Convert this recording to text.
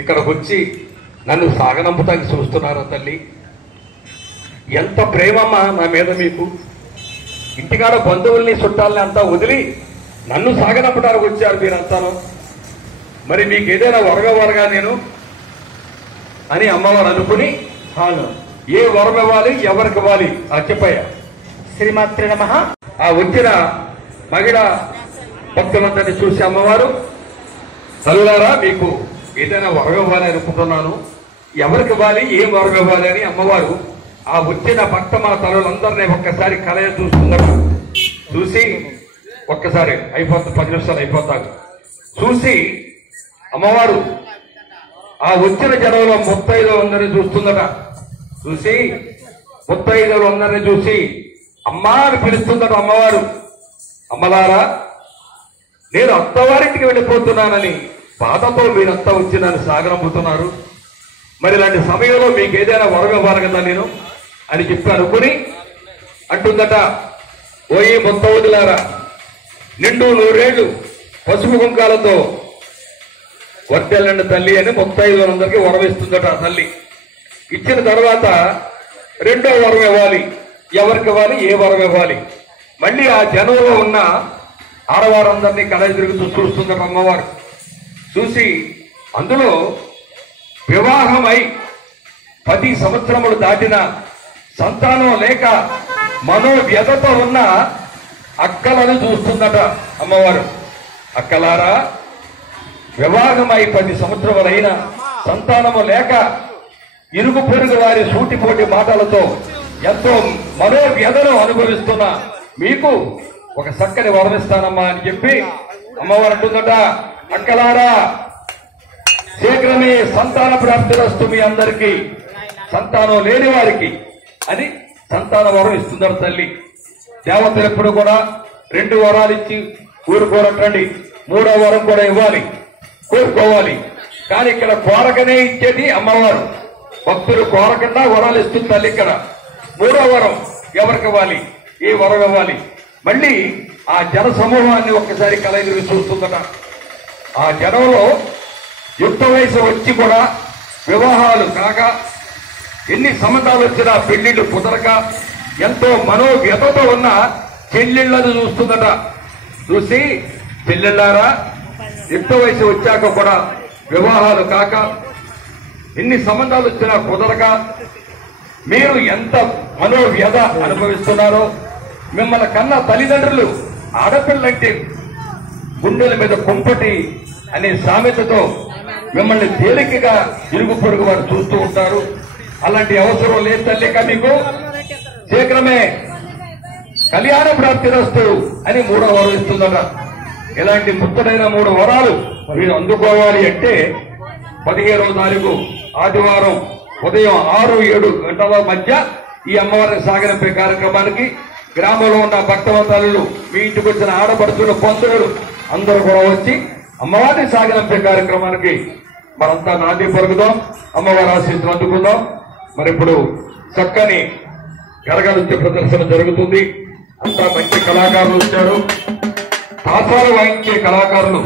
ఇక్కడికి వచ్చి నన్ను సాగనంపుతానికి చూస్తున్నారా తల్లి? ఎంత ప్రేమమ్మా నా మీద మీకు. ఇంటికాడ బంధువుల్ని చుట్టాలని అంతా వదిలి నన్ను సాగనంపడానికి వచ్చారు మీరంతాను. మరి మీకు ఏదైనా వరగా నేను అని అమ్మవారు అనుకుని ఏ వరం ఇవ్వాలి, ఎవరికి ఇవ్వాలి చెప్పయ్యా. శ్రీమాత్రే నమః. ఆ వచ్చిన మహిళా భక్తులందరినీ చూసి అమ్మవారు, తల్లులారా మీకు ఏదైనా వరం ఇవ్వాలి అనుకుంటున్నాను, ఎవరికి ఇవ్వాలి, ఏం వరం ఇవ్వాలి అని అమ్మవారు ఆ వచ్చిన భక్త మా తల్లులందరినీ ఒక్కసారి కలయ చూస్తున్నారు. చూసి ఒక్కసారి అయిపోతుంది, 10 నిమిషాలు అయిపోతారు. చూసి అమ్మవారు ఆ వచ్చిన జనంలో ముత్తైదులందరినీ చూస్తుందట. చూసి ముత్తైదులందరినీ చూసి అమ్మా అని పిలుస్తుందట అమ్మవారు. అమ్మలారా, నేను అత్తవారింటికి వెళ్ళిపోతున్నానని బాధతో మీరంతా వచ్చి నన్ను సాగనంపుతున్నారు. మరి ఇలాంటి సమయంలో మీకు ఏదైనా వరం ఇవ్వాలి కదా నేను అని చెప్పి అనుకుని అంటుందట, ఓయి ముత్తవదులారా, నిండు 100 ఏళ్లు పసుపు కుంకాలతో వర్దెల్లండి తల్లి అని ముత్తైదులందరికీ వరం ఇస్తుందట ఆ తల్లి. ఇచ్చిన తర్వాత రెండో వరం ఇవ్వాలి, ఎవరికి ఇవ్వాలి, ఏ వరం ఇవ్వాలి. మళ్ళీ ఆ జనంలో ఉన్న ఆడవారందరినీ కలయి తిరుగుతూ చూస్తుందట అమ్మవారు. చూసి అందులో వివాహమై 10 సంవత్సరములు దాటిన సంతానం లేక మనోవ్యధతో ఉన్న అక్కలను చూస్తుందట అమ్మవారు. అక్కలారా, వివాహమై 10 సంవత్సరములైన సంతానము లేక ఇరుగు పొరుగు వారి సూటిపోటి మాటలతో ఎంతో మనోవ్యధను అనుభవిస్తున్న మీకు ఒక చక్కని వరమిస్తానమ్మా అని చెప్పి అమ్మవారు అంటుందట, అక్కలారా శీఘ్రమే సంతాన ప్రాప్తిరస్తు మీ అందరికీ, సంతానం లేని వారికి అని సంతాన వరం ఇస్తున్నారు తల్లి. దేవతలు ఎప్పుడు కూడా 2 వరాలు ఇచ్చి ఊరుకోరటండి, 3వ వరం కూడా ఇవ్వాలి, కోరుకోవాలి. కానీ ఇక్కడ కోరకనే ఇచ్చేది అమ్మవారు. భక్తులు కోరకుండా వరాలు ఇస్తుంది తల్లి. ఇక్కడ 3వ వరం ఎవరికి ఇవ్వాలి, ఏ వరం ఇవ్వాలి. మళ్ళీ ఆ జన సమూహాన్ని ఒక్కసారి కలయిదిరి చూస్తుందట. ఆ జనంలో యుక్త వయసు వచ్చి కూడా వివాహాలు కాక, ఎన్ని సంబంధాలు వచ్చినా పెళ్లిళ్లు కుదరక ఎంతో మనోవ్యతతో ఉన్న చెల్లెళ్లను చూస్తుందట. చూసి, చెల్లెళ్ళారా, యుక్త వయసు వచ్చాక కూడా వివాహాలు కాక, ఎన్ని సంబంధాలు వచ్చినా కుదరక మీరు ఎంత మనోవ్యత అనుభవిస్తున్నారో, మిమ్మల్ని కన్న తల్లిదండ్రులు ఆడపిల్లంటే గుండెల మీద కుంపటి అనే సామెతతో మిమ్మల్ని తేలికగా ఇరుగు పొరుగు వారు చూస్తూ ఉంటారు. అలాంటి అవసరం లేదు తల్లిక మీకు. శీఘ్రమే కళ్యాణ ప్రాప్తిరస్తు అని 3వ వరం ఇస్తుందట. ఇలాంటి ముత్తడైన 3 వరాలు మీరు అందుకోవాలి అంటే 15వ తారీఖు ఆదివారం ఉదయం 6-7 గంటల మధ్య ఈ అమ్మవారిని సాగనంపే కార్యక్రమానికి గ్రామంలో ఉన్న భక్తవతాలు, మీ ఇంటికి వచ్చిన ఆడపడుతున్న పంతులు అందరూ కూడా వచ్చి అమ్మవారిని సాగనంపే కార్యక్రమానికి మనంతా నాంది పలుకుదాం, అమ్మవారి ఆశీస్సులు అందుకుందాం. మరి ఇప్పుడు చక్కని గరగ నృత్య ప్రదర్శన జరుగుతుంది. అంతా మంచి కళాకారులు వచ్చారు, తాసాలు వాయించే కళాకారులు.